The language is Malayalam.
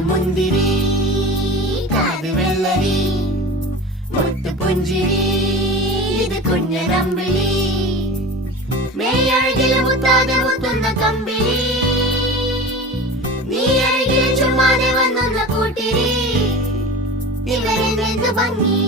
മുന്തിരി കാത് വെള്ളരി മുത്തുപുഞ്ചിരി ഇത് കുഞ്ഞനമ്പിളി മേയഴകിൽ മുത്താതെ മുത്തുന്ന കമ്പിളി നീ അരികിൽ ചുമ്മാതെ വന്നൊന്ന കൂട്ടിരി ഇവരെന്ത് ഭംഗി